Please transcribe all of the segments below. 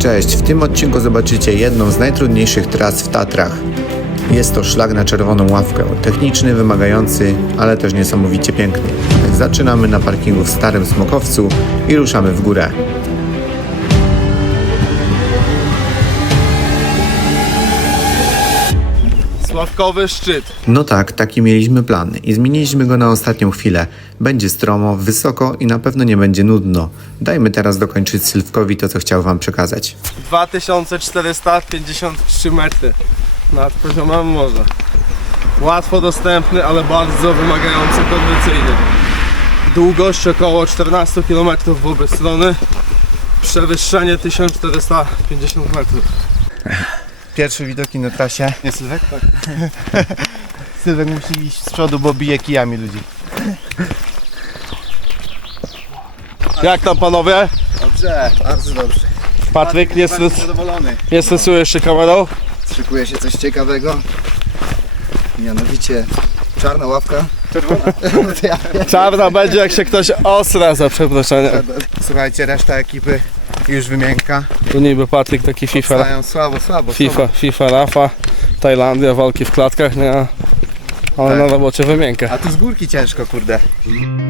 Cześć, w tym odcinku zobaczycie jedną z najtrudniejszych tras w Tatrach. Jest to szlak na czerwoną ławkę, techniczny, wymagający, ale też niesamowicie piękny. Zaczynamy na parkingu w Starym Smokowcu i ruszamy w górę. Sławkowy szczyt. No tak, taki mieliśmy plan i zmieniliśmy go na ostatnią chwilę. Będzie stromo, wysoko i na pewno nie będzie nudno. Dajmy teraz dokończyć Sylwkowi to, co chciał wam przekazać. 2453 metry nad poziomem morza. Łatwo dostępny, ale bardzo wymagający kondycyjnie. Długość około 14 km w obie strony. Przewyższenie 1450 metrów. Pierwsze widoki na trasie. Nie Sylwek? Tak. Sylwek musi iść z przodu, bo bije kijami ludzi. Jak tam panowie? Dobrze, bardzo dobrze. Patryk, nie, stres, zadowolony. nie stresujesz się kamerą? Szykuje się coś ciekawego. Mianowicie czarna ławka. Czerwona. Czarna będzie jak się ktoś osra za przeproszeniem. Słuchajcie, reszta ekipy już wymienka. Tu niby Patryk taki FIFA, Stają słabo, słabo. FIFA, słabo. FIFA Rafa, Tajlandia, walki w klatkach, nie? Ale Tak. na robocie wymienka. A tu z górki ciężko, kurde.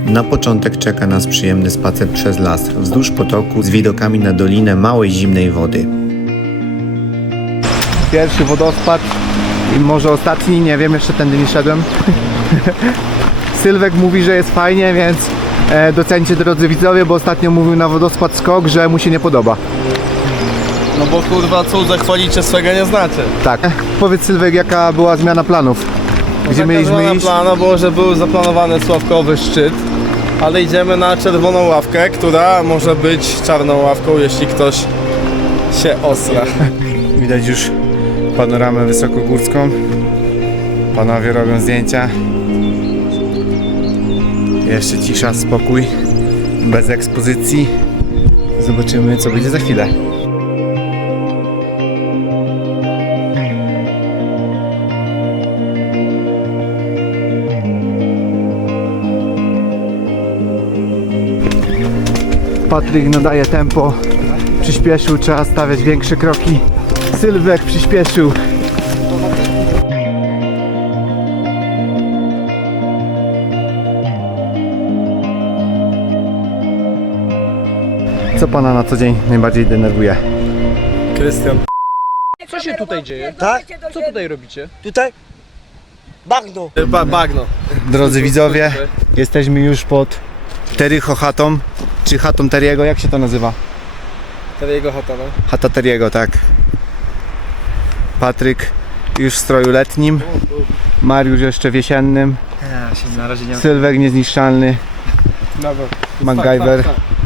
Na początek czeka nas przyjemny spacer przez las, wzdłuż potoku z widokami na dolinę małej zimnej wody. Pierwszy wodospad i może ostatni, nie wiem, jeszcze tędy nie szedłem. Sylwek mówi, że jest fajnie, więc e, docencie drodzy widzowie, bo ostatnio mówił na wodospad skok, że mu się nie podoba. No bo kurwa cudze chwalicie swego nie znacie. Tak. Powiedz Sylwek, jaka była zmiana planów? Gdzie mieliśmy iść? plana było, że był zaplanowany Sławkowy szczyt, ale idziemy na czerwoną ławkę, która może być czarną ławką, jeśli ktoś się osra. Widać już panoramę wysokogórską. Panowie robią zdjęcia. Jeszcze cisza, spokój. Bez ekspozycji. Zobaczymy, co będzie za chwilę. Patryk nadaje tempo. Przyspieszył, trzeba stawiać większe kroki. Sylwek przyspieszył. Co pana na co dzień najbardziej denerwuje? Krystian. Co się tutaj dzieje? Tak? Co tutaj robicie? Tutaj? Bagno. Ba bagno. Drodzy widzowie, jesteśmy już pod Terycho chatą, czy chatą Teriego, jak się to nazywa? Teraz jego chata, no. Chata Teriego, tak. Patryk już w stroju letnim, Mariusz jeszcze w jesiennym, Ja się na razie nie Sylwek niezniszczalny, Dobra. MacGyver. Tak, tak, tak.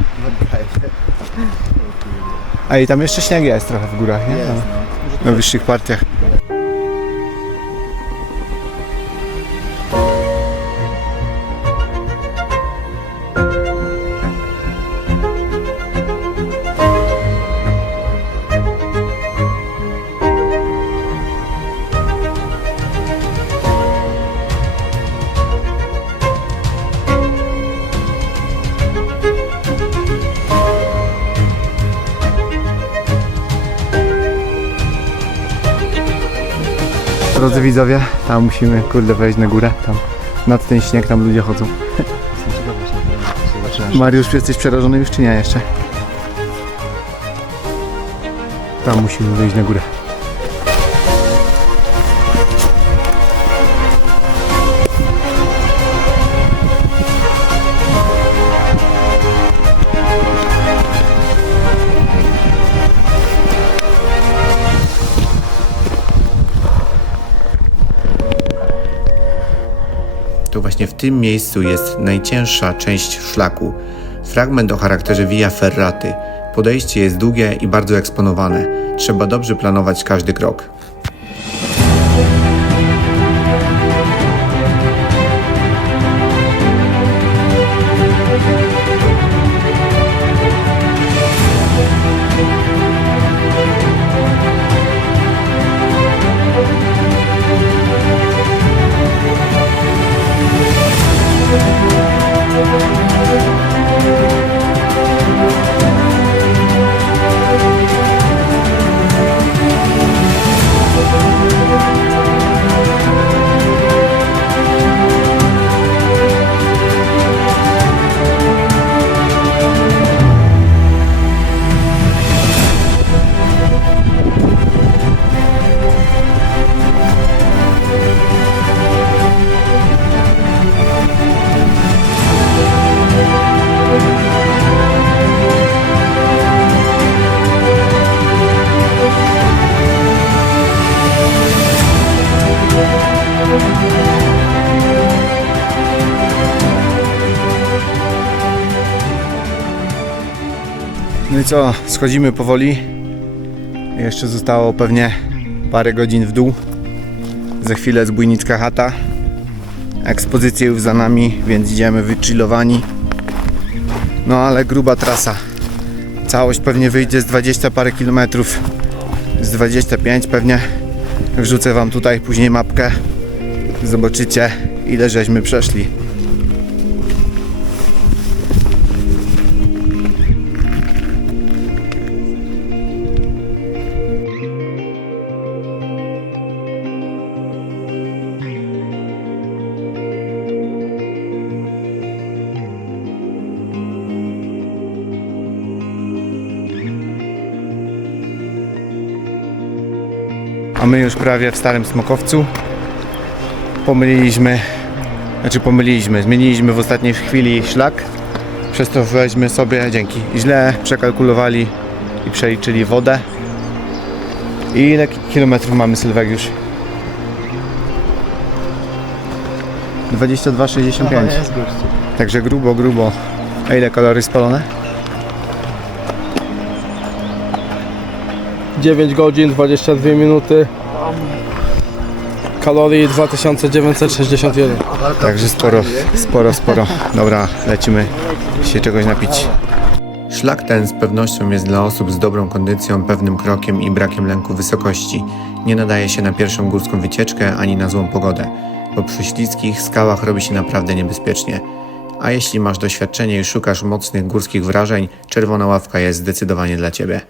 A i tam jeszcze śnieg jest trochę w górach, nie? Na, na wyższych partiach. Drodzy widzowie, tam musimy kurde wejść na górę, tam nad ten śnieg tam ludzie chodzą. Mariusz, jesteś przerażony już czy nie jeszcze? Tam musimy wejść na górę. Właśnie w tym miejscu jest najcięższa część szlaku. Fragment o charakterze Via Ferraty. Podejście jest długie i bardzo eksponowane. Trzeba dobrze planować każdy krok. I co, schodzimy powoli. Jeszcze zostało pewnie parę godzin w dół. Za chwilę zbójnicka chata. Ekspozycje już za nami, więc idziemy wychillowani. No ale gruba trasa. Całość pewnie wyjdzie z 20 parę kilometrów. Z 25 pewnie. Wrzucę wam tutaj później mapkę. Zobaczycie ile żeśmy przeszli. A my już prawie w Starym Smokowcu. Pomyliliśmy, znaczy pomyliliśmy, zmieniliśmy w ostatniej chwili szlak. Przez to weźmy sobie, dzięki, źle przekalkulowali i przeliczyli wodę. I ile ki- kilometrów mamy Sylwek już? 22,65. Także grubo, grubo. A ile kalorii spalone? 9 godzin, 22 minuty. Kalorii 2961. Także sporo, sporo, sporo. Dobra, lecimy się czegoś napić. Szlak ten z pewnością jest dla osób z dobrą kondycją, pewnym krokiem i brakiem lęku wysokości. Nie nadaje się na pierwszą górską wycieczkę ani na złą pogodę, bo przy śliskich skałach robi się naprawdę niebezpiecznie. A jeśli masz doświadczenie i szukasz mocnych górskich wrażeń, czerwona ławka jest zdecydowanie dla Ciebie.